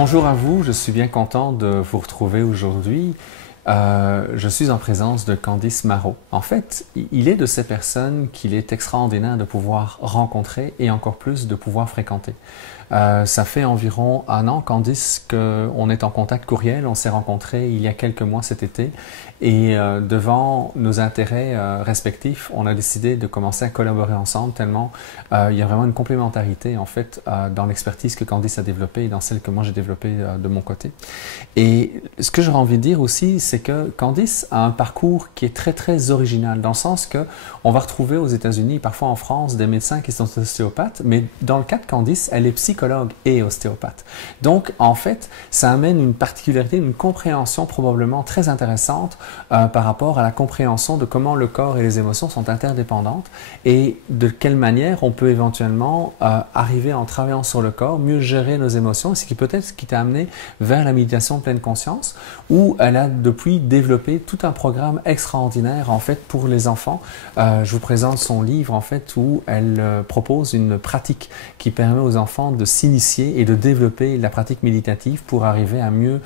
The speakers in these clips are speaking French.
Bonjour à vous, je suis bien content de vous retrouver aujourd'hui. Je suis en présence de Candice Marot. En fait, il est de ces personnes qu'il est extraordinaire de pouvoir rencontrer et encore plus de pouvoir fréquenter. Ça fait environ 1 an, Candice, qu'on est en contact courriel. On s'est rencontrés il y a quelques mois cet été et devant nos intérêts respectifs, on a décidé de commencer à collaborer ensemble tellement il y a vraiment une complémentarité en fait dans l'expertise que Candice a développée et dans celle que moi j'ai développée de mon côté. Et ce que j'aurais envie de dire aussi, c'est que Candice a un parcours qui est très original dans le sens que on va retrouver aux États-Unis, parfois en France, des médecins qui sont ostéopathes, mais dans le cas de Candice, elle est psychologue et ostéopathe. Donc, en fait, ça amène une particularité, une compréhension probablement très intéressante par rapport à la compréhension de comment le corps et les émotions sont interdépendantes et de quelle manière on peut éventuellement arriver en travaillant sur le corps, mieux gérer nos émotions, ce qui peut-être ce qui t'a amené vers la méditation pleine conscience, où elle a depuis développé tout un programme extraordinaire en fait pour les enfants. Je vous présente son livre en fait où elle propose une pratique qui permet aux enfants de s'initier et de développer la pratique méditative pour arriver à mieux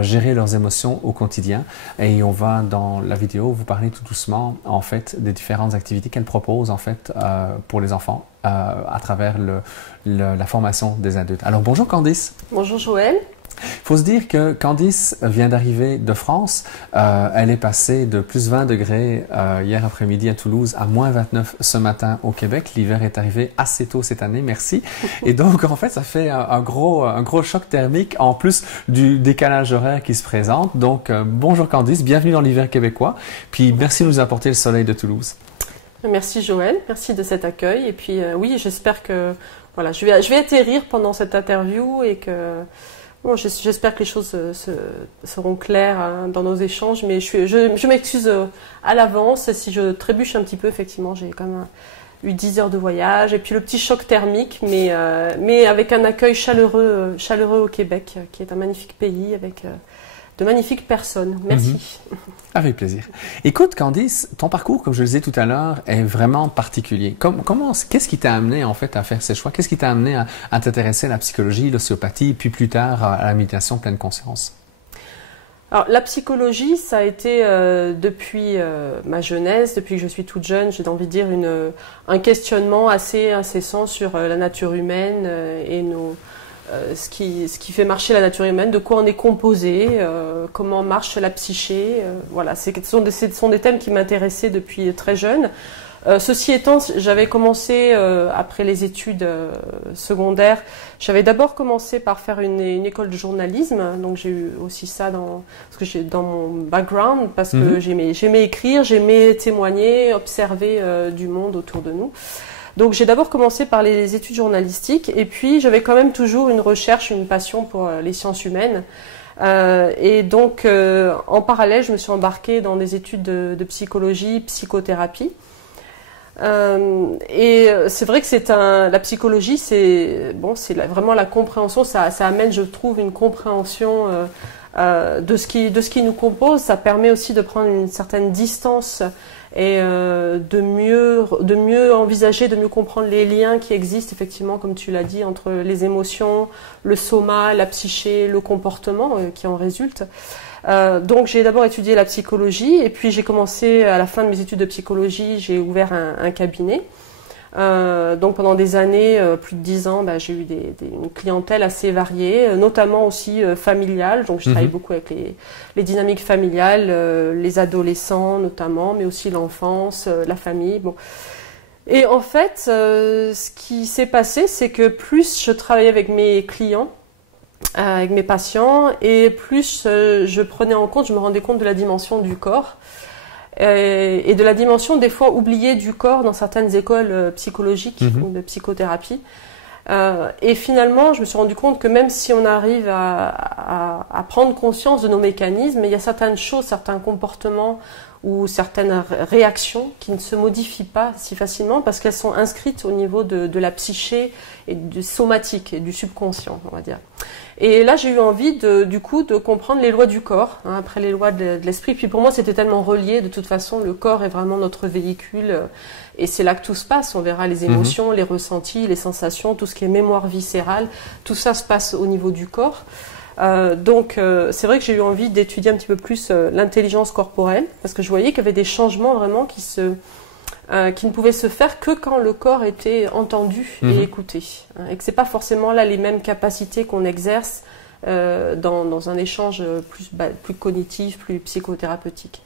gérer leurs émotions au quotidien. Et on va dans la vidéo vous parler tout doucement en fait des différentes activités qu'elle propose en fait pour les enfants à travers la formation des adultes. Alors bonjour Candice. Bonjour Joël. Il faut se dire que Candice vient d'arriver de France. Elle est passée de plus 20 degrés hier après-midi à Toulouse à moins 29 ce matin au Québec. L'hiver est arrivé assez tôt cette année, merci. Et donc, en fait, ça fait un gros choc thermique en plus du décalage horaire qui se présente. Donc, bonjour Candice, bienvenue dans l'hiver québécois. Puis, merci de nous apporter le soleil de Toulouse. Merci Joël, merci de cet accueil. Et puis, oui, j'espère que voilà, je vais atterrir pendant cette interview et que... Bon, j'espère que les choses seront claires dans nos échanges, mais je m'excuse à l'avance si je trébuche un petit peu. Effectivement, j'ai quand même eu 10 heures de voyage et puis le petit choc thermique, mais avec un accueil chaleureux au Québec, qui est un magnifique pays avec de magnifiques personnes. Merci. Avec plaisir. Écoute, Candice, ton parcours, comme je le disais tout à l'heure, est vraiment particulier. Qu'est-ce qui t'a amené en fait à faire ces choix? Qu'est-ce qui t'a amené à t'intéresser à la psychologie, l'ostéopathie, puis plus tard à la méditation pleine conscience? Alors, la psychologie, ça a été depuis ma jeunesse, depuis que je suis toute jeune, j'ai envie de dire un questionnement assez incessant sur la nature humaine et ce qui fait marcher la nature humaine, de quoi on est composé, comment marche la psyché. Voilà, ce sont des thèmes qui m'intéressaient depuis très jeune. Ceci étant, j'avais commencé, après les études secondaires, j'avais d'abord commencé par faire une école de journalisme, donc j'ai eu aussi ça dans mon background, parce que j'aimais écrire, j'aimais témoigner, observer du monde autour de nous. Donc j'ai d'abord commencé par les études journalistiques et puis j'avais quand même toujours une recherche, une passion pour les sciences humaines. Et donc en parallèle, je me suis embarquée dans des études de psychologie, psychothérapie. Et c'est vrai que la psychologie, c'est vraiment la compréhension, ça amène, je trouve, une compréhension de ce qui nous compose. Ça permet aussi de prendre une certaine distance et de mieux envisager, de mieux comprendre les liens qui existent effectivement, comme tu l'as dit, entre les émotions, le soma, la psyché, le comportement qui en résulte. Donc j'ai d'abord étudié la psychologie et puis j'ai commencé, à la fin de mes études de psychologie, j'ai ouvert un cabinet. Donc pendant des années, plus de 10 ans, j'ai eu une clientèle assez variée, notamment aussi familiale. Donc je travaille beaucoup avec les dynamiques familiales, les adolescents notamment, mais aussi l'enfance, la famille. Bon. Et en fait, ce qui s'est passé, c'est que plus je travaillais avec mes clients, avec mes patients, et plus je prenais en compte, je me rendais compte de la dimension du corps. Et de la dimension des fois oubliée du corps dans certaines écoles psychologiques ou de psychothérapie. Et finalement, je me suis rendu compte que même si on arrive à prendre conscience de nos mécanismes, il y a certaines choses, certains comportements ou certaines réactions qui ne se modifient pas si facilement parce qu'elles sont inscrites au niveau de la psyché et du somatique et du subconscient, on va dire. Et là, j'ai eu envie du coup de comprendre les lois du corps, hein, après les lois de l'esprit. Puis pour moi, c'était tellement relié. De toute façon, le corps est vraiment notre véhicule. Et c'est là que tout se passe. On verra les émotions, les ressentis, les sensations, tout ce qui est mémoire viscérale. Tout ça se passe au niveau du corps. Donc, c'est vrai que j'ai eu envie d'étudier un petit peu plus l'intelligence corporelle, parce que je voyais qu'il y avait des changements vraiment qui ne pouvaient se faire que quand le corps était entendu et écouté. Hein, et que c'est pas forcément là les mêmes capacités qu'on exerce dans un échange plus cognitif, plus psychothérapeutique.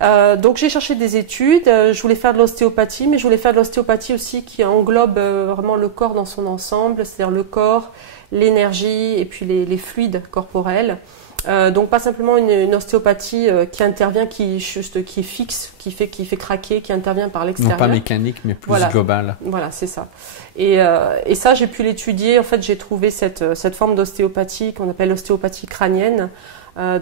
Donc j'ai cherché des études, je voulais faire de l'ostéopathie, mais je voulais faire de l'ostéopathie aussi qui englobe vraiment le corps dans son ensemble, c'est-à-dire le corps, l'énergie et puis les fluides corporels. Donc pas simplement une ostéopathie qui intervient, qui est fixe, qui fait craquer, qui intervient par l'extérieur. Non pas mécanique, mais plus globale. Voilà, c'est ça. Et ça, j'ai pu l'étudier. En fait, j'ai trouvé cette forme d'ostéopathie qu'on appelle l'ostéopathie crânienne.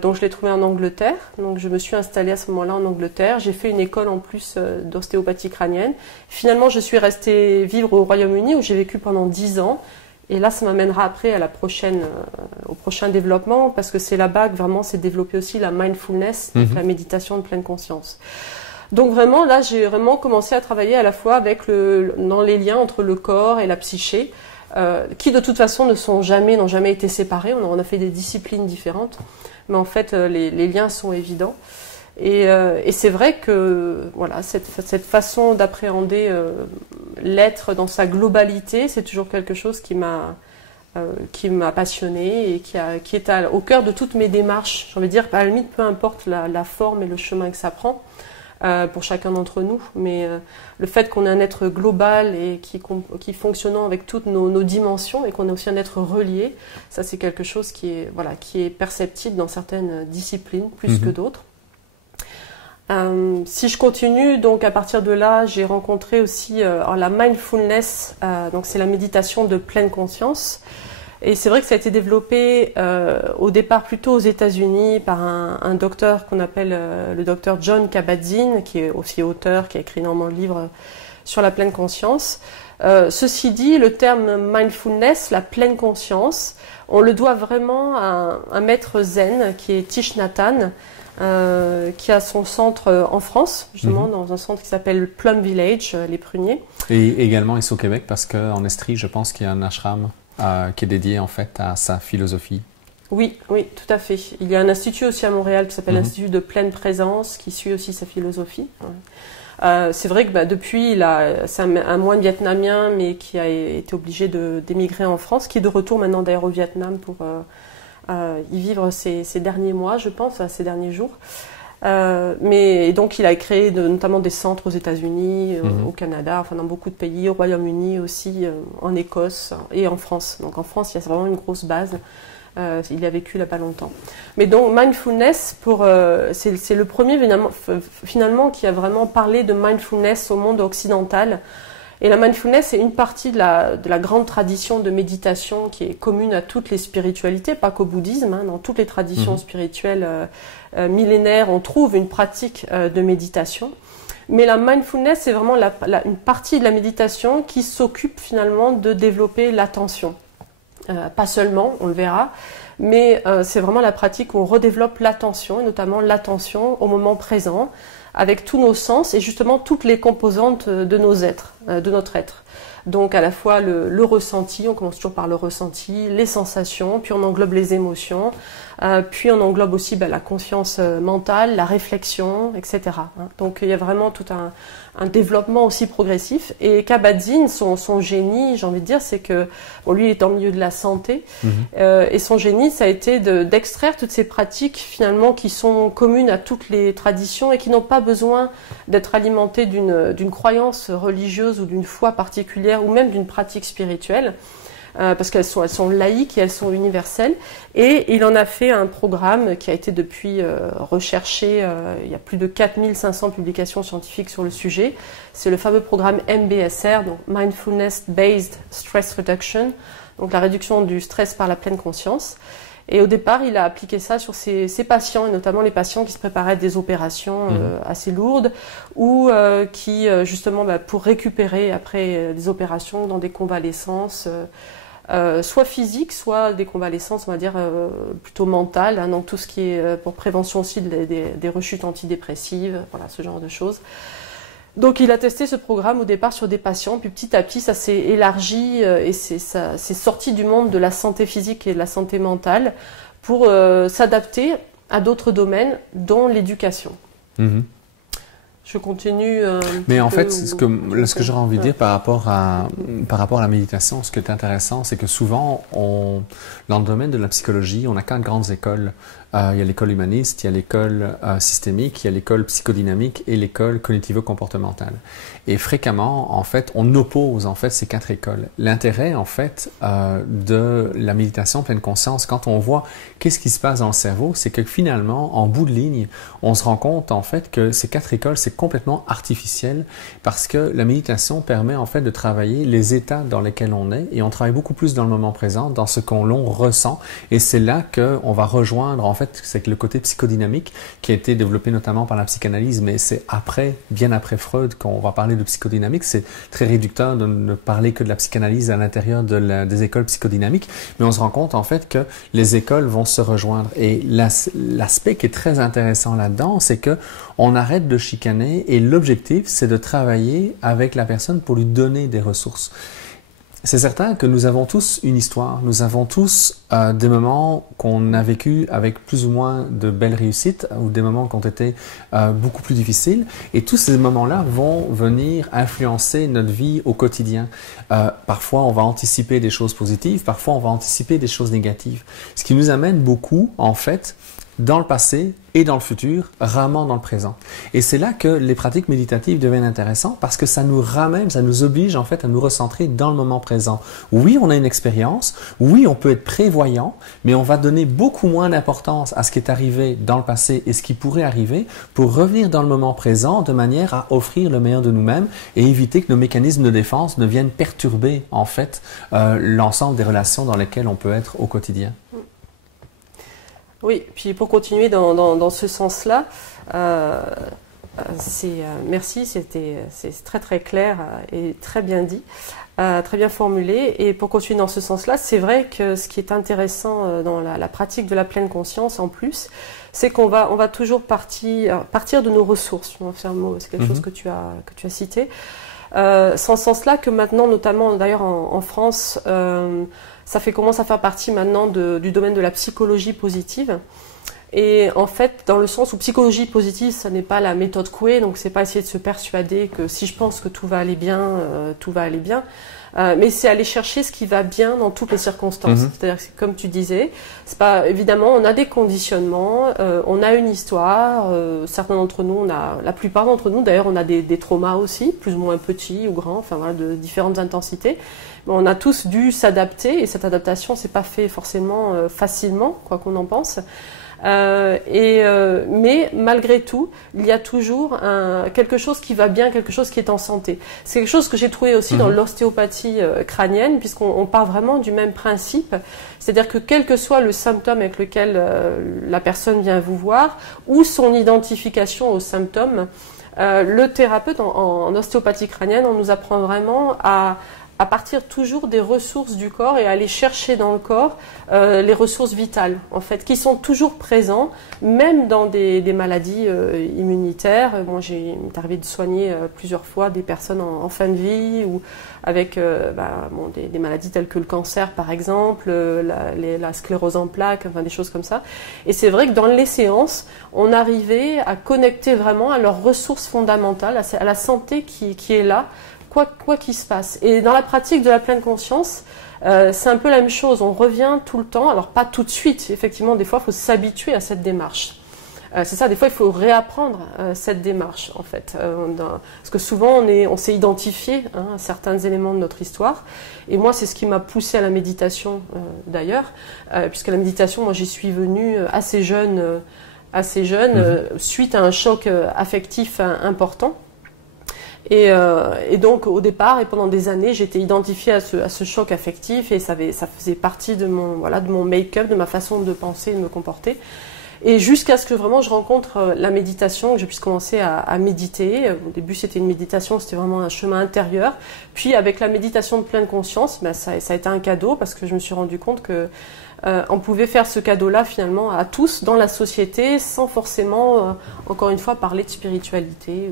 Donc je l'ai trouvée en Angleterre. Donc je me suis installée à ce moment-là en Angleterre. J'ai fait une école en plus d'ostéopathie crânienne. Finalement, je suis restée vivre au Royaume-Uni où j'ai vécu pendant 10 ans. Et là, ça m'amènera après à au prochain développement, parce que c'est là-bas que vraiment s'est développée aussi la mindfulness, donc la méditation de pleine conscience. Donc vraiment, là, j'ai vraiment commencé à travailler à la fois dans les liens entre le corps et la psyché, qui de toute façon n'ont jamais été séparés. On a fait des disciplines différentes, mais en fait, les liens sont évidents. Et c'est vrai que voilà, cette façon d'appréhender l'être dans sa globalité, c'est toujours quelque chose qui m'a passionnée et qui est au cœur de toutes mes démarches. J'ai envie de dire, à la limite, peu importe la forme et le chemin que ça prend pour chacun d'entre nous, mais le fait qu'on est un être global et qui fonctionnant avec toutes nos dimensions et qu'on est aussi un être relié, ça c'est quelque chose qui est perceptible dans certaines disciplines plus que d'autres. Si je continue, donc à partir de là, j'ai rencontré aussi la mindfulness, donc c'est la méditation de pleine conscience. Et c'est vrai que ça a été développé au départ plutôt aux États-Unis par un docteur qu'on appelle le docteur Jon Kabat-Zinn, qui est aussi auteur, qui a écrit énormément de livres sur la pleine conscience. Ceci dit, le terme mindfulness, la pleine conscience, on le doit vraiment à un maître zen qui est Thich Nhat Hanh, qui a son centre en France, justement, dans un centre qui s'appelle Plum Village, les pruniers. Et également ici au Québec, parce qu'en Estrie, je pense qu'il y a un ashram qui est dédié en fait à sa philosophie. Oui, tout à fait. Il y a un institut aussi à Montréal qui s'appelle l'Institut de pleine présence, qui suit aussi sa philosophie. C'est vrai que depuis, c'est un moine vietnamien, mais qui a été obligé d'émigrer en France, qui est de retour maintenant d'ailleurs au Vietnam pour y vivre ces derniers mois, je pense, ces derniers jours. Et donc il a créé notamment des centres aux États-Unis, au Canada, enfin dans beaucoup de pays, au Royaume-Uni aussi, en Écosse et en France. Donc en France, il y a vraiment une grosse base. Il a vécu là pas longtemps. Mais donc mindfulness, c'est le premier finalement qui a vraiment parlé de mindfulness au monde occidental. Et la mindfulness, c'est une partie de la grande tradition de méditation qui est commune à toutes les spiritualités, pas qu'au bouddhisme. Dans toutes les traditions spirituelles millénaires, on trouve une pratique de méditation. Mais la mindfulness, c'est vraiment une partie de la méditation qui s'occupe finalement de développer l'attention. Pas seulement, on le verra, mais c'est vraiment la pratique où on redéveloppe l'attention, et notamment l'attention au moment présent, avec tous nos sens et justement toutes les composantes de notre être. Donc à la fois le ressenti, on commence toujours par le ressenti, les sensations, puis on englobe les émotions, puis on englobe aussi la conscience mentale, la réflexion, etc. Donc il y a vraiment tout un développement aussi progressif. Et Kabat-Zinn, son génie, j'ai envie de dire, c'est que lui il est dans le milieu de la santé, et son génie, ça a été d'extraire toutes ces pratiques finalement qui sont communes à toutes les traditions et qui n'ont pas besoin d'être alimentées d'une croyance religieuse ou d'une foi particulière ou même d'une pratique spirituelle, parce qu'elles sont laïques et elles sont universelles. Et il en a fait un programme qui a été depuis recherché, il y a plus de 4500 publications scientifiques sur le sujet. C'est le fameux programme MBSR, donc Mindfulness Based Stress Reduction, donc la réduction du stress par la pleine conscience. Et au départ, il a appliqué ça sur ses patients, et notamment les patients qui se préparaient à des opérations assez lourdes, ou qui, justement, pour récupérer après des opérations dans des convalescences, soit physique, soit des convalescences, on va dire, plutôt mentales, hein, donc tout ce qui est pour prévention aussi des rechutes antidépressives, voilà, ce genre de choses. Donc il a testé ce programme au départ sur des patients, puis petit à petit ça s'est élargi et c'est sorti du monde de la santé physique et de la santé mentale pour s'adapter à d'autres domaines, dont l'éducation. Mhm. Je continue. Mais en fait, ce que j'aurais envie de dire par rapport à la méditation, ce qui est intéressant, c'est que souvent, dans le domaine de la psychologie, on a 4 grandes écoles. Il y a l'école humaniste, il y a l'école systémique, il y a l'école psychodynamique et l'école cognitivo-comportementale. Et fréquemment, en fait, on oppose en fait ces 4 écoles. L'intérêt, en fait, de la méditation pleine conscience, quand on voit qu'est-ce qui se passe dans le cerveau, c'est que finalement, en bout de ligne, on se rend compte en fait que ces 4 écoles, c'est complètement artificiel parce que la méditation permet en fait de travailler les états dans lesquels on est et on travaille beaucoup plus dans le moment présent, dans ce qu'on ressent. Et c'est là qu'on va rejoindre en fait, c'est le côté psychodynamique qui a été développé notamment par la psychanalyse, mais c'est après, bien après Freud, qu'on va parler de psychodynamique. C'est très réducteur de ne parler que de la psychanalyse à l'intérieur des écoles psychodynamiques, mais on se rend compte en fait que les écoles vont se rejoindre. Et l'aspect qui est très intéressant là-dedans, c'est que on arrête de chicaner et l'objectif, c'est de travailler avec la personne pour lui donner des ressources. C'est certain que nous avons tous une histoire, nous avons tous des moments qu'on a vécu avec plus ou moins de belles réussites ou des moments qui ont été beaucoup plus difficiles et tous ces moments-là vont venir influencer notre vie au quotidien. Parfois on va anticiper des choses positives, parfois on va anticiper des choses négatives. Ce qui nous amène beaucoup en fait dans le passé et dans le futur, rarement dans le présent. Et c'est là que les pratiques méditatives deviennent intéressantes parce que ça nous ramène, ça nous oblige en fait à nous recentrer dans le moment présent. Oui, on a une expérience, oui, on peut être prévoyant, mais on va donner beaucoup moins d'importance à ce qui est arrivé dans le passé et ce qui pourrait arriver pour revenir dans le moment présent de manière à offrir le meilleur de nous-mêmes et éviter que nos mécanismes de défense ne viennent perturber en fait l'ensemble des relations dans lesquelles on peut être au quotidien. Oui, puis pour continuer dans ce sens-là, merci, c'est très très clair et très bien dit, très bien formulé. Et pour continuer dans ce sens-là, c'est vrai que ce qui est intéressant dans la pratique de la pleine conscience en plus, c'est qu'on va toujours partir de nos ressources. C'est quelque chose que tu as cité. Sans ce sens-là que maintenant, notamment d'ailleurs en France, ça commence à faire partie maintenant du domaine de la psychologie positive. Et en fait, dans le sens où psychologie positive, ça n'est pas la méthode Coué, donc c'est pas essayer de se persuader que si je pense que tout va aller bien, tout va aller bien. Mais c'est aller chercher ce qui va bien dans toutes les circonstances. C'est-à-dire que, comme tu disais, c'est pas évidemment, on a des conditionnements, on a une histoire. Certains d'entre nous, la plupart d'entre nous, d'ailleurs, on a des traumas aussi, plus ou moins petits ou grands, enfin voilà, de différentes intensités. Mais on a tous dû s'adapter, et cette adaptation, c'est pas fait forcément facilement, quoi qu'on en pense. Mais malgré tout, il y a toujours quelque chose qui va bien, quelque chose qui est en santé. C'est quelque chose que j'ai trouvé aussi dans l'ostéopathie crânienne, puisqu'on part vraiment du même principe. C'est-à-dire que quel que soit le symptôme avec lequel la personne vient vous voir, ou son identification au symptôme, le thérapeute en ostéopathie crânienne, on nous apprend vraiment à partir toujours des ressources du corps et aller chercher dans le corps les ressources vitales, en fait, qui sont toujours présents, même dans des maladies immunitaires. Moi, il m'est arrivé de soigner plusieurs fois des personnes en fin de vie ou avec des maladies telles que le cancer, par exemple, la sclérose en plaques, enfin des choses comme ça. Et c'est vrai que dans les séances, on arrivait à connecter vraiment à leurs ressources fondamentales, à la santé qui est là, quoi qu'il se passe. Et dans la pratique de la pleine conscience, c'est un peu la même chose. On revient tout le temps, alors pas tout de suite. Effectivement, des fois, il faut s'habituer à cette démarche. C'est ça, des fois, il faut réapprendre cette démarche, en fait. Parce que souvent, on s'est identifié à certains éléments de notre histoire. Et moi, c'est ce qui m'a poussé à la méditation, d'ailleurs. Puisque la méditation, moi, j'y suis venue assez jeune, suite à un choc affectif important. Et donc au départ et pendant des années, j'étais identifiée à ce choc affectif et ça faisait partie de mon make-up, de ma façon de penser et de me comporter. Et jusqu'à ce que vraiment je rencontre la méditation, que je puisse commencer à méditer. Au début, c'était une méditation, c'était vraiment un chemin intérieur. Puis avec la méditation de pleine conscience, ben, ça a été un cadeau parce que je me suis rendu compte que on pouvait faire ce cadeau-là finalement à tous dans la société sans forcément, encore une fois, parler de spiritualité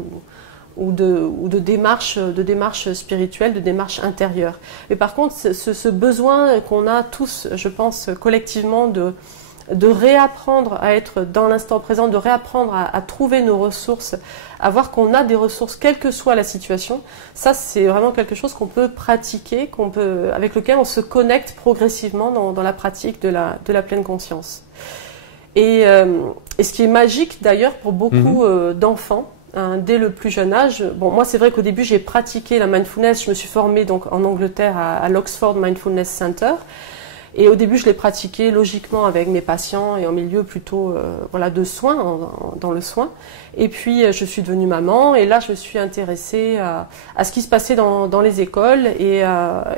ou de démarche spirituelle, de démarche intérieure. Mais par contre, ce besoin qu'on a tous, je pense, collectivement de réapprendre à être dans l'instant présent, de réapprendre à trouver nos ressources, à voir qu'on a des ressources, quelle que soit la situation, ça c'est vraiment quelque chose qu'on peut pratiquer, avec lequel on se connecte progressivement dans la pratique de la pleine conscience. Et ce qui est magique d'ailleurs pour beaucoup d'enfants, dès le plus jeune âge, bon moi c'est vrai qu'au début j'ai pratiqué la mindfulness, je me suis formée donc en Angleterre à l'Oxford Mindfulness Center. Et au début, je l'ai pratiqué logiquement avec mes patients et en milieu plutôt de soins, dans le soin. Et puis, je suis devenue maman et là, je me suis intéressée à ce qui se passait dans les écoles et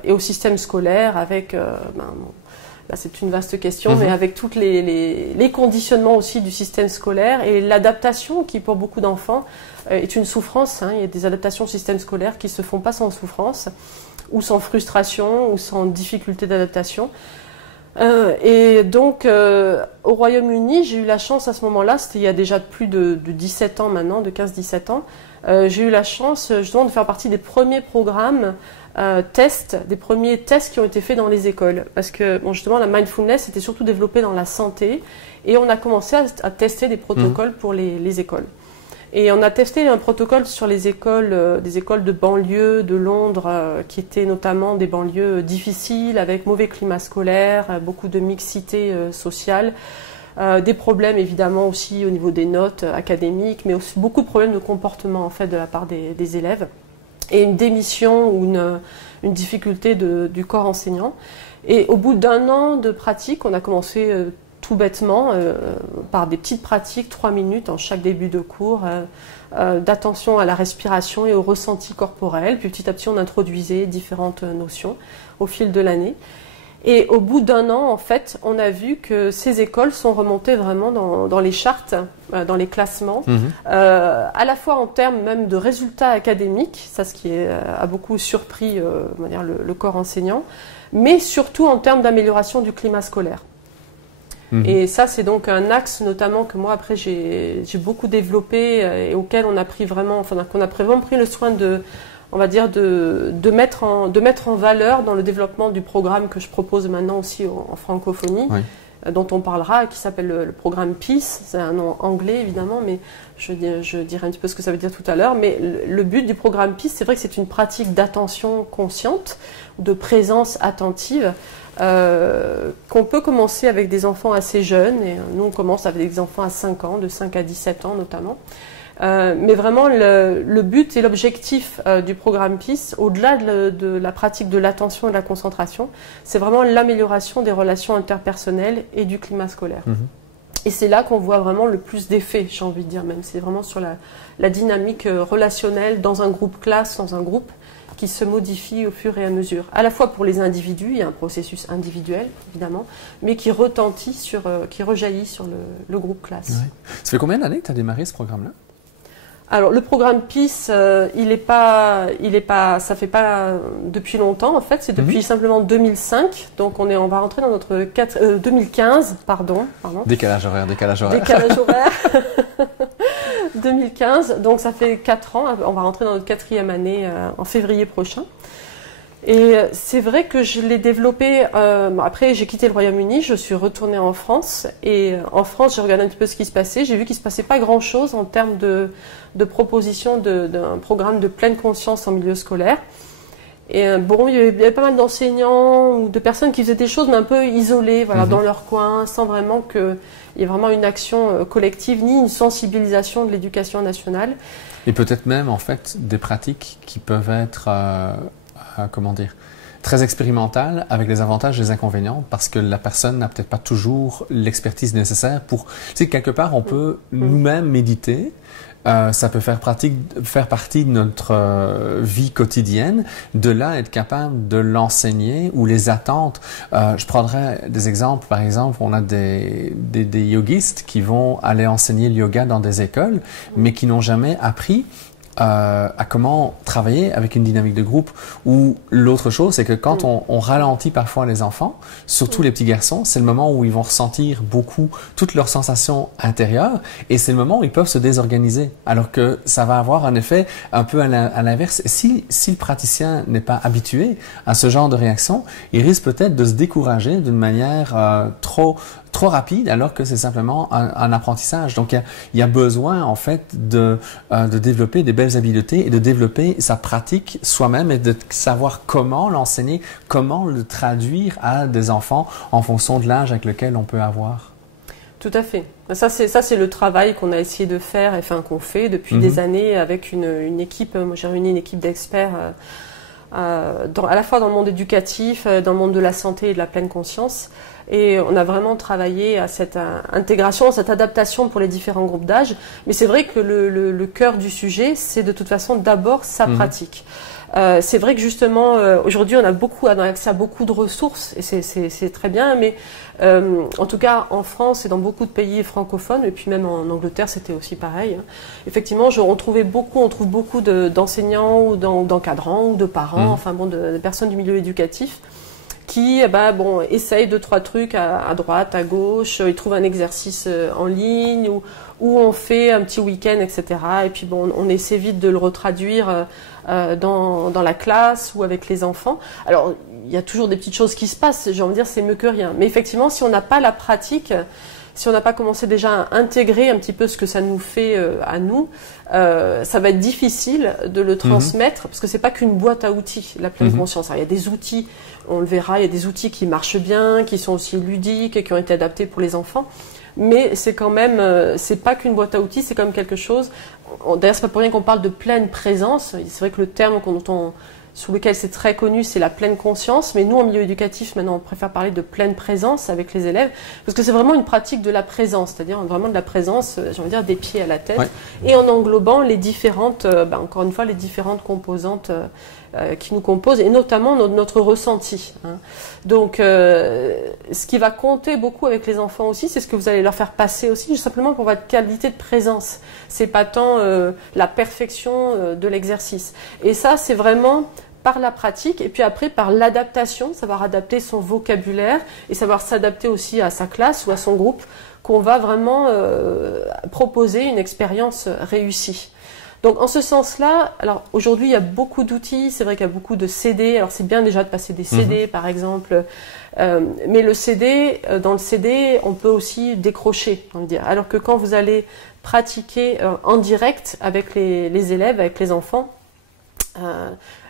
au système scolaire avec, là, c'est une vaste question, mais avec tous les conditionnements aussi du système scolaire et l'adaptation qui, pour beaucoup d'enfants, est une souffrance. Hein. Il y a des adaptations au système scolaire qui ne se font pas sans souffrance ou sans frustration ou sans difficulté d'adaptation. Et donc, au Royaume-Uni, j'ai eu la chance à ce moment-là, c'était il y a déjà plus de 17 ans maintenant, de 15-17 ans, j'ai eu la chance justement de faire partie des premiers programmes des premiers tests qui ont été faits dans les écoles. Parce que bon, justement, la mindfulness était surtout développée dans la santé et on a commencé à tester des protocoles pour les écoles. Et on a testé un protocole sur les écoles, des écoles de banlieue de Londres, qui étaient notamment des banlieues difficiles, avec mauvais climat scolaire, beaucoup de mixité sociale, des problèmes évidemment aussi au niveau des notes académiques, mais aussi beaucoup de problèmes de comportement en fait de la part des élèves, et une démission ou une difficulté du corps enseignant. Et au bout d'un an de pratique, on a commencé tout bêtement, par des petites pratiques, 3 minutes en chaque début de cours, d'attention à la respiration et au ressenti corporel. Puis petit à petit, on introduisait différentes notions au fil de l'année. Et au bout d'un an, en fait, on a vu que ces écoles sont remontées vraiment dans les chartes, dans les classements, à la fois en termes même de résultats académiques, ça ce qui a beaucoup surpris on va dire le corps enseignant, mais surtout en termes d'amélioration du climat scolaire. Et ça, c'est donc un axe notamment que moi après j'ai beaucoup développé et auquel on a pris vraiment, enfin qu'on a vraiment pris le soin on va dire de mettre en valeur dans le développement du programme que je propose maintenant aussi en francophonie, dont on parlera, qui s'appelle le programme Peace. C'est un nom anglais évidemment, mais je dirai un petit peu ce que ça veut dire tout à l'heure. Mais le but du programme Peace, c'est vrai que c'est une pratique d'attention consciente, de présence attentive, qu'on peut commencer avec des enfants assez jeunes, et nous on commence avec des enfants à 5 ans, de 5 à 17 ans notamment. Mais vraiment le but et l'objectif du programme Peace, au-delà de la pratique de l'attention et de la concentration, c'est vraiment l'amélioration des relations interpersonnelles et du climat scolaire. Et c'est là qu'on voit vraiment le plus d'effets, j'ai envie de dire même. C'est vraiment sur la dynamique relationnelle dans un groupe classe, dans un groupe, qui se modifie au fur et à mesure. À la fois pour les individus, il y a un processus individuel, évidemment, mais qui retentit qui rejaillit sur le groupe classe. Ouais. Ça fait combien d'années que tu as démarré ce programme-là ? Alors le programme Peace, ça fait pas depuis longtemps en fait, c'est depuis simplement 2005, donc on va rentrer dans notre 2015, pardon. Décalage horaire. 2015, donc ça fait 4 ans, on va rentrer dans notre 4e année en février prochain. Et c'est vrai que je l'ai développé, après j'ai quitté le Royaume-Uni, je suis retournée en France, et en France j'ai regardé un petit peu ce qui se passait, j'ai vu qu'il ne se passait pas grand-chose en termes de proposition d'un programme de pleine conscience en milieu scolaire. Et bon, il y avait pas mal d'enseignants ou de personnes qui faisaient des choses mais un peu isolées, dans leur coin, sans vraiment qu'il y ait vraiment une action collective ni une sensibilisation de l'éducation nationale. Et peut-être même en fait des pratiques qui peuvent être comment dire, très expérimental avec les avantages et les inconvénients parce que la personne n'a peut-être pas toujours l'expertise nécessaire pour... Tu sais, quelque part, on peut nous-mêmes méditer. Ça peut faire partie de notre vie quotidienne. De là, être capable de l'enseigner ou les attentes. Je prendrais des exemples. Par exemple, on a des yogistes qui vont aller enseigner le yoga dans des écoles, mais qui n'ont jamais appris à comment travailler avec une dynamique de groupe. Ou l'autre chose, c'est que quand on ralentit parfois les enfants, surtout les petits garçons, c'est le moment où ils vont ressentir beaucoup toutes leurs sensations intérieures et c'est le moment où ils peuvent se désorganiser. Alors que ça va avoir un effet un peu à l'inverse. Si le praticien n'est pas habitué à ce genre de réaction, il risque peut-être de se décourager d'une manière trop rapide, alors que c'est simplement un apprentissage. Donc, il y a besoin, en fait, de développer des belles habiletés et de développer sa pratique soi-même et de savoir comment l'enseigner, comment le traduire à des enfants en fonction de l'âge avec lequel on peut avoir. Tout à fait. Ça, c'est le travail qu'on a essayé de faire, enfin, qu'on fait depuis des années avec une équipe. Moi, j'ai réuni une équipe d'experts à la fois dans le monde éducatif, dans le monde de la santé et de la pleine conscience. Et on a vraiment travaillé à cette intégration, cette adaptation pour les différents groupes d'âge. Mais c'est vrai que le cœur du sujet, c'est de toute façon d'abord sa pratique. C'est vrai que justement, aujourd'hui, on a accès à beaucoup de ressources, et c'est très bien, mais en tout cas, en France et dans beaucoup de pays francophones, et puis même en Angleterre, c'était aussi pareil. Hein. Effectivement, on trouve beaucoup d'enseignants ou d'encadrants ou de parents, enfin bon, de personnes du milieu éducatif, qui essayent 2-3 trucs à droite, à gauche, ils trouvent un exercice en ligne ou on fait un petit week-end, etc. Et puis bon, on essaie vite de le retraduire dans la classe ou avec les enfants. Alors, il y a toujours des petites choses qui se passent, j'ai envie de dire, c'est mieux que rien. Mais effectivement, si on n'a pas la pratique, si on n'a pas commencé déjà à intégrer un petit peu ce que ça nous fait à nous, ça va être difficile de le transmettre, parce que c'est pas qu'une boîte à outils, la pleine conscience. Alors, il y a des outils, on le verra, il y a des outils qui marchent bien, qui sont aussi ludiques et qui ont été adaptés pour les enfants. Mais c'est quand même, c'est pas qu'une boîte à outils, c'est quand même quelque chose. D'ailleurs, c'est pas pour rien qu'on parle de pleine présence. C'est vrai que le terme sous lequel c'est très connu, c'est la pleine conscience. Mais nous, en milieu éducatif, maintenant, on préfère parler de pleine présence avec les élèves, parce que c'est vraiment une pratique de la présence, c'est-à-dire vraiment de la présence, j'ai envie de dire, des pieds à la tête, et en englobant les différentes, encore une fois, les différentes composantes qui nous composent, et notamment notre ressenti. Hein. Donc, ce qui va compter beaucoup avec les enfants aussi, c'est ce que vous allez leur faire passer aussi, juste simplement pour votre qualité de présence. C'est pas tant la perfection de l'exercice. Et ça, c'est vraiment par la pratique, et puis après par l'adaptation, savoir adapter son vocabulaire et savoir s'adapter aussi à sa classe ou à son groupe, qu'on va vraiment proposer une expérience réussie. Donc en ce sens-là, alors aujourd'hui il y a beaucoup d'outils, c'est vrai qu'il y a beaucoup de CD, alors c'est bien déjà de passer des CD par exemple, mais le CD, dans le CD, on peut aussi décrocher, on va dire. Alors que quand vous allez pratiquer en direct avec les élèves, avec les enfants,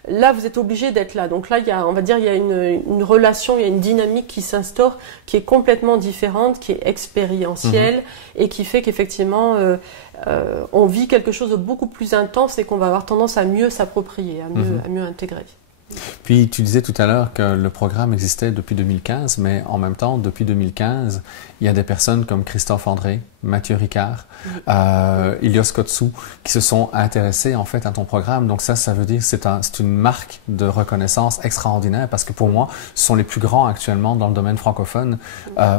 là vous êtes obligé d'être là. Donc là il y a, on va dire, il y a une relation, il y a une dynamique qui s'instaure, qui est complètement différente, qui est expérientielle et qui fait qu'effectivement on vit quelque chose de beaucoup plus intense et qu'on va avoir tendance à mieux s'approprier, à mieux intégrer. Puis tu disais tout à l'heure que le programme existait depuis 2015, mais en même temps, depuis 2015, il y a des personnes comme Christophe André, Mathieu Ricard, Ilios Kotsou, qui se sont intéressés en fait à ton programme. Donc ça veut dire que c'est une marque de reconnaissance extraordinaire, parce que pour moi, ce sont les plus grands actuellement dans le domaine francophone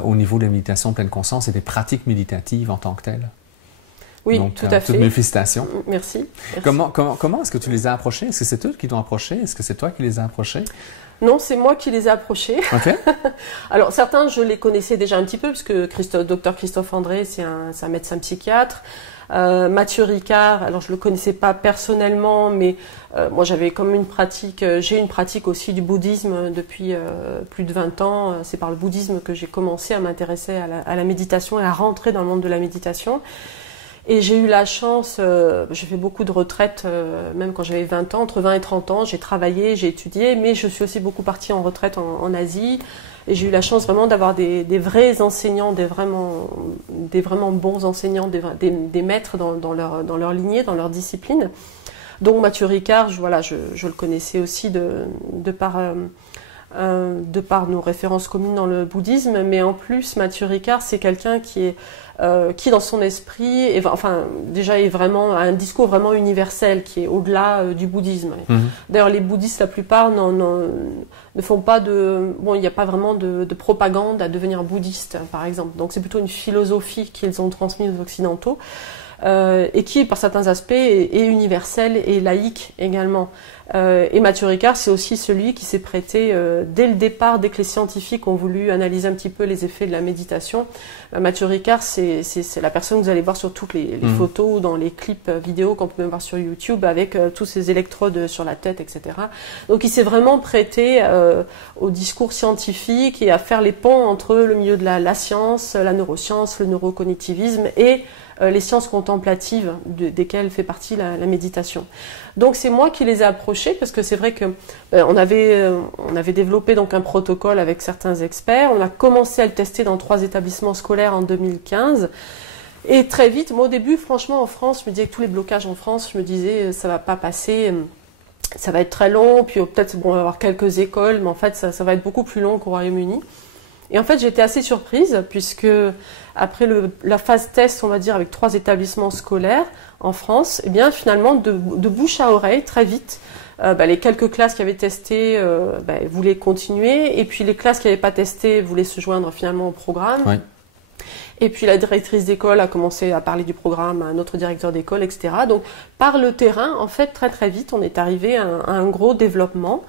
au niveau de la méditation pleine conscience et des pratiques méditatives en tant que telles. Oui, donc, tout à fait. Toutes mes félicitations. Merci. Comment est-ce que tu les as approchés? Est-ce que c'est eux qui t'ont approché? Est-ce que c'est toi qui les as approchés? Non, c'est moi qui les ai approchés. Okay. Alors certains, je les connaissais déjà un petit peu, parce que Dr Christophe André, c'est un médecin psychiatre. Mathieu Ricard, alors je le connaissais pas personnellement, mais moi j'avais comme une pratique, j'ai une pratique aussi du bouddhisme depuis plus de 20 ans. C'est par le bouddhisme que j'ai commencé à m'intéresser à la méditation et à rentrer dans le monde de la méditation. Et j'ai eu la chance, j'ai fait beaucoup de retraites, même quand j'avais 20 ans, entre 20 et 30 ans, j'ai travaillé, j'ai étudié, mais je suis aussi beaucoup partie en retraite en Asie. Et j'ai eu la chance vraiment d'avoir des vrais enseignants, des vraiment bons enseignants, des maîtres dans leur lignée, dans leur discipline. Donc Mathieu Ricard, je le connaissais aussi de par nos références communes dans le bouddhisme, mais en plus Mathieu Ricard, c'est quelqu'un qui dans son esprit, déjà est vraiment un discours vraiment universel, qui est au-delà du bouddhisme. D'ailleurs, les bouddhistes, la plupart, ne font pas il n'y a pas vraiment de propagande à devenir bouddhiste, par exemple. Donc c'est plutôt une philosophie qu'ils ont transmise aux Occidentaux. Et qui, par certains aspects, est universel et laïque également. Et Mathieu Ricard, c'est aussi celui qui s'est prêté, dès le départ, dès que les scientifiques ont voulu analyser un petit peu les effets de la méditation, Mathieu Ricard, c'est la personne que vous allez voir sur toutes les photos ou dans les clips vidéo qu'on peut même voir sur YouTube, avec tous ces électrodes sur la tête, etc. Donc il s'est vraiment prêté au discours scientifique et à faire les ponts entre le milieu de la science, la neuroscience, le neurocognitivisme et les sciences contemplatives desquelles fait partie la méditation. Donc c'est moi qui les ai approchés, parce que c'est vrai que on avait développé donc un protocole avec certains experts. On a commencé à le tester dans 3 établissements scolaires en 2015. Et très vite, moi au début, franchement, en France, je me disais que tous les blocages en France, je me disais ça va pas passer, ça va être très long, puis peut-être on va avoir quelques écoles, mais en fait ça va être beaucoup plus long qu'au Royaume-Uni. Et en fait, j'ai été assez surprise, puisque après la phase test, on va dire, avec 3 établissements scolaires en France, eh bien, finalement, de bouche à oreille, très vite, les quelques classes qui avaient testé voulaient continuer, et puis les classes qui n'avaient pas testé voulaient se joindre finalement au programme. Oui. Et puis la directrice d'école a commencé à parler du programme à un autre directeur d'école, etc. Donc, par le terrain, en fait, très très vite, on est arrivé à un gros développement.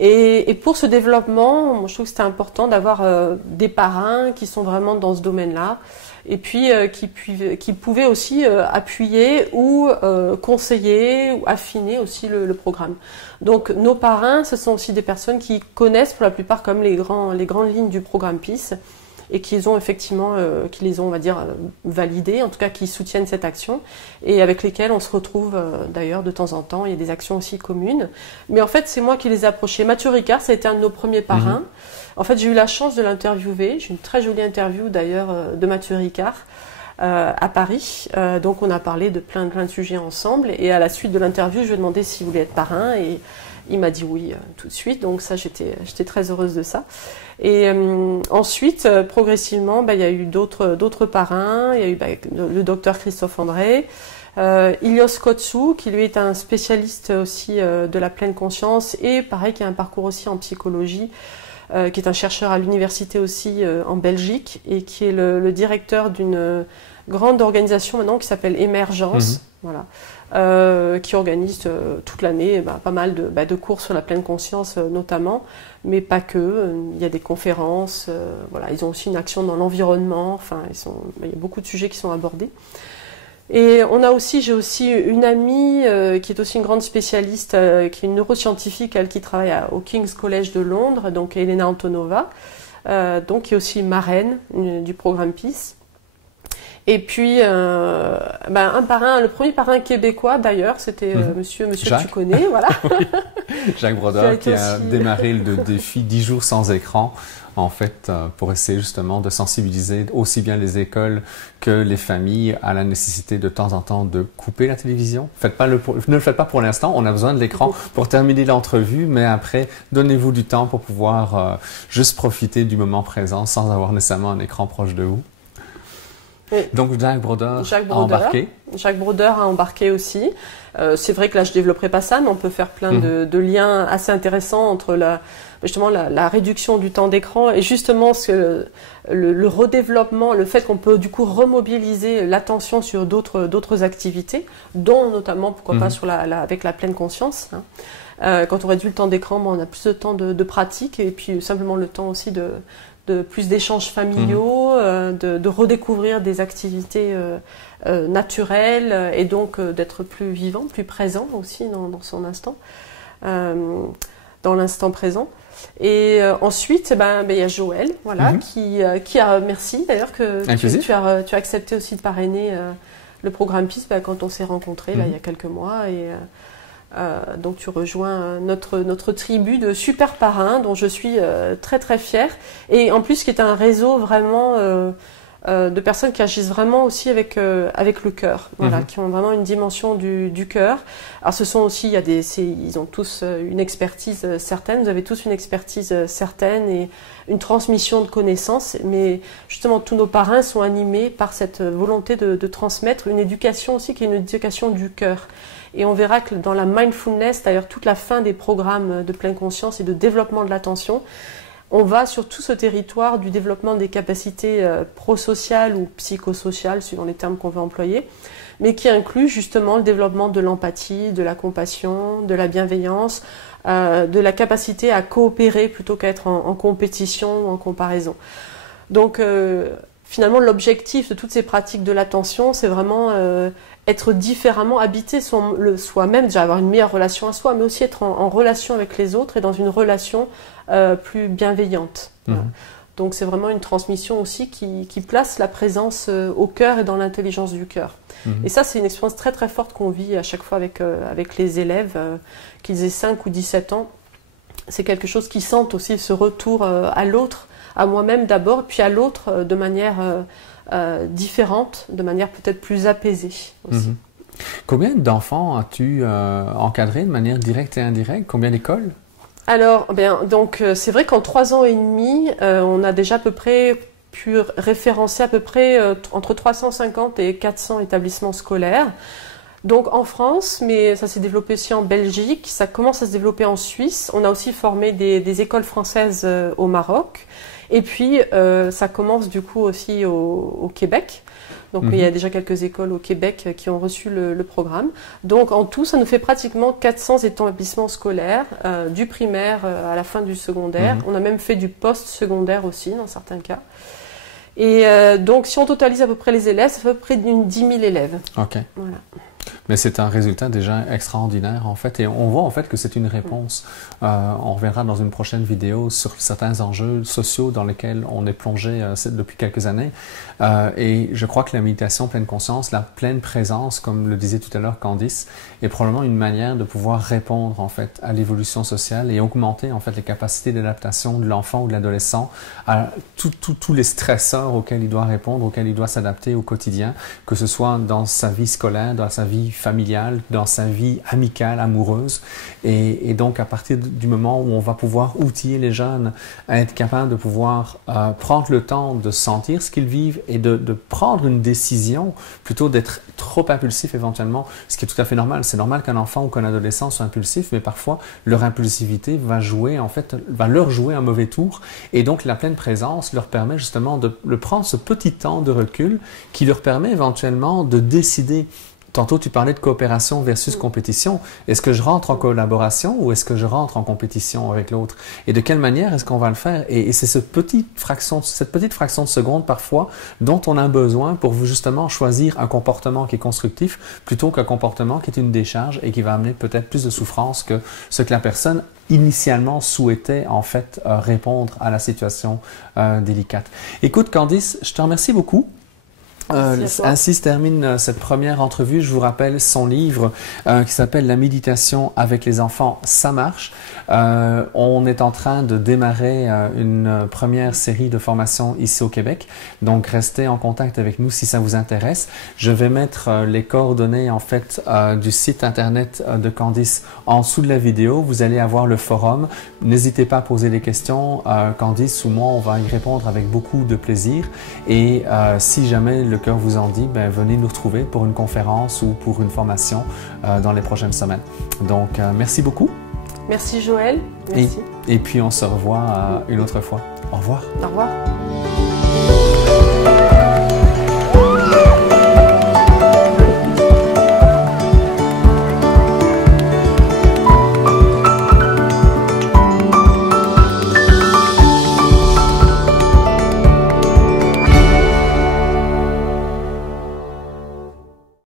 Et pour ce développement, moi, je trouve que c'était important d'avoir des parrains qui sont vraiment dans ce domaine-là, et puis qui pouvaient aussi appuyer ou conseiller ou affiner aussi le programme. Donc nos parrains, ce sont aussi des personnes qui connaissent pour la plupart comme les grandes lignes du programme PEACE, et qui les ont effectivement, on va dire, validés, en tout cas qui soutiennent cette action, et avec lesquels on se retrouve d'ailleurs de temps en temps. Il y a des actions aussi communes. Mais en fait, c'est moi qui les ai approchés. Mathieu Ricard, ça a été un de nos premiers parrains. En fait, j'ai eu la chance de l'interviewer. J'ai une très jolie interview d'ailleurs de Mathieu Ricard à Paris. Donc on a parlé de plein de sujets ensemble. Et à la suite de l'interview, je lui ai demandé s'il voulait être parrain, et il m'a dit oui tout de suite. Donc ça, j'étais très heureuse de ça. Et ensuite, progressivement, il y a eu d'autres parrains. Il y a eu le docteur Christophe André, Ilios Kotsou, qui lui est un spécialiste aussi de la pleine conscience, et pareil, qui a un parcours aussi en psychologie, qui est un chercheur à l'université aussi en Belgique, et qui est le directeur d'une grande organisation maintenant qui s'appelle Émergence, voilà, qui organise toute l'année pas mal de cours sur la pleine conscience notamment, mais pas que. Il y a des conférences, voilà, ils ont aussi une action dans l'environnement. Enfin, il y a beaucoup de sujets qui sont abordés. Et j'ai aussi une amie qui est aussi une grande spécialiste, qui est une neuroscientifique, elle qui travaille au King's College de Londres, donc Elena Antonova, donc qui est aussi marraine du programme PEACE. Et puis un parrain, le premier parrain québécois d'ailleurs, c'était monsieur que tu connais, voilà. Oui. Jacques Brodeur, qui a démarré le défi 10 jours sans écran, en fait, pour essayer justement de sensibiliser aussi bien les écoles que les familles à la nécessité de temps en temps de couper la télévision. Ne le faites pas pour l'instant, on a besoin de l'écran pour terminer l'entrevue, mais après, donnez-vous du temps pour pouvoir juste profiter du moment présent sans avoir nécessairement un écran proche de vous. Oui. Donc Jacques Brodeur a embarqué. Jacques Brodeur a embarqué aussi. C'est vrai que là je développerai pas ça, mais on peut faire plein de liens assez intéressants entre la réduction du temps d'écran et justement le redéveloppement, le fait qu'on peut du coup remobiliser l'attention sur d'autres activités, dont notamment pourquoi pas avec la pleine conscience. Quand on réduit le temps d'écran, on a plus de temps de pratique, et puis simplement le temps aussi de plus d'échanges familiaux, de redécouvrir des activités naturelles, et donc d'être plus vivant, plus présent aussi dans son instant, dans l'instant présent. Et ensuite, il y a Joël, voilà, qui a, merci d'ailleurs que tu as accepté aussi de parrainer le programme PEACE quand on s'est rencontrés là il y a quelques mois, et donc tu rejoins notre tribu de super parrains dont je suis très très fière, et en plus qui est un réseau vraiment de personnes qui agissent vraiment aussi avec le cœur, voilà, qui ont vraiment une dimension du cœur. Alors ce sont aussi, ils ont tous une expertise certaine, vous avez tous une expertise certaine et une transmission de connaissances, mais justement tous nos parrains sont animés par cette volonté de transmettre une éducation aussi qui est une éducation du cœur. Et on verra que dans la mindfulness, d'ailleurs toute la fin des programmes de pleine conscience et de développement de l'attention, on va sur tout ce territoire du développement des capacités prosociales ou psychosociales, suivant les termes qu'on veut employer, mais qui inclut justement le développement de l'empathie, de la compassion, de la bienveillance, de la capacité à coopérer plutôt qu'à être en compétition ou en comparaison. Donc finalement, l'objectif de toutes ces pratiques de l'attention, c'est vraiment être différemment, habiter soi-même, déjà avoir une meilleure relation à soi, mais aussi être en relation avec les autres et dans une relation plus bienveillante. Voilà. Donc c'est vraiment une transmission aussi qui place la présence au cœur et dans l'intelligence du cœur. Et ça, c'est une expérience très très forte qu'on vit à chaque fois avec les élèves, qu'ils aient 5 ou 17 ans. C'est quelque chose qui sentent aussi ce retour à l'autre, à moi-même d'abord, puis à l'autre de manière différente, de manière peut-être plus apaisée aussi. Combien d'enfants as-tu encadré de manière directe et indirecte? Combien d'écoles? Alors, donc c'est vrai qu'en 3 ans et demi, on a déjà à peu près pu référencer à peu près entre 350 et 400 établissements scolaires. Donc en France, mais ça s'est développé aussi en Belgique, ça commence à se développer en Suisse. On a aussi formé des écoles françaises au Maroc. Et puis ça commence du coup aussi au Québec. Donc il y a déjà quelques écoles au Québec qui ont reçu le programme. Donc en tout, ça nous fait pratiquement 400 établissements scolaires, du primaire à la fin du secondaire. On a même fait du post-secondaire aussi dans certains cas. Et donc si on totalise à peu près les élèves, ça fait à peu près 10 000 élèves. Ok. Voilà. Mais c'est un résultat déjà extraordinaire en fait, et on voit en fait que c'est une réponse. On reviendra dans une prochaine vidéo sur certains enjeux sociaux dans lesquels on est plongé depuis quelques années. Et je crois que la méditation pleine conscience, la pleine présence, comme le disait tout à l'heure Candice, est probablement une manière de pouvoir répondre en fait à l'évolution sociale et augmenter en fait les capacités d'adaptation de l'enfant ou de l'adolescent à tous les stresseurs auxquels il doit répondre, auxquels il doit s'adapter au quotidien, que ce soit dans sa vie scolaire, dans sa vie familiale, dans sa vie amicale, amoureuse. Et donc, à partir du moment où on va pouvoir outiller les jeunes à être capables de pouvoir prendre le temps de sentir ce qu'ils vivent et de prendre une décision plutôt d'être trop impulsif éventuellement, ce qui est tout à fait normal. C'est normal qu'un enfant ou qu'un adolescent soit impulsif, mais parfois leur impulsivité va leur jouer un mauvais tour. Et donc, la pleine présence leur permet justement de prendre ce petit temps de recul qui leur permet éventuellement de décider. Tantôt, tu parlais de coopération versus compétition. Est-ce que je rentre en collaboration ou est-ce que je rentre en compétition avec l'autre? Et de quelle manière est-ce qu'on va le faire? Et c'est cette petite fraction de seconde parfois dont on a besoin pour justement choisir un comportement qui est constructif plutôt qu'un comportement qui est une décharge et qui va amener peut-être plus de souffrance que ce que la personne initialement souhaitait en fait répondre à la situation délicate. Écoute Candice, je te remercie beaucoup. Ainsi se termine cette première entrevue. Je vous rappelle son livre qui s'appelle La méditation avec les enfants, ça marche. On est en train de démarrer une première série de formations ici au Québec. Donc restez en contact avec nous si ça vous intéresse. Je vais mettre les coordonnées en fait du site internet de Candice en dessous de la vidéo. Vous allez avoir le forum. N'hésitez pas à poser des questions. Candice ou moi, on va y répondre avec beaucoup de plaisir. Et si jamais le cœur vous en dit, venez nous retrouver pour une conférence ou pour une formation dans les prochaines semaines. Donc, merci beaucoup. Merci Joël. Merci. Et puis, on se revoit une autre fois. Au revoir. Au revoir.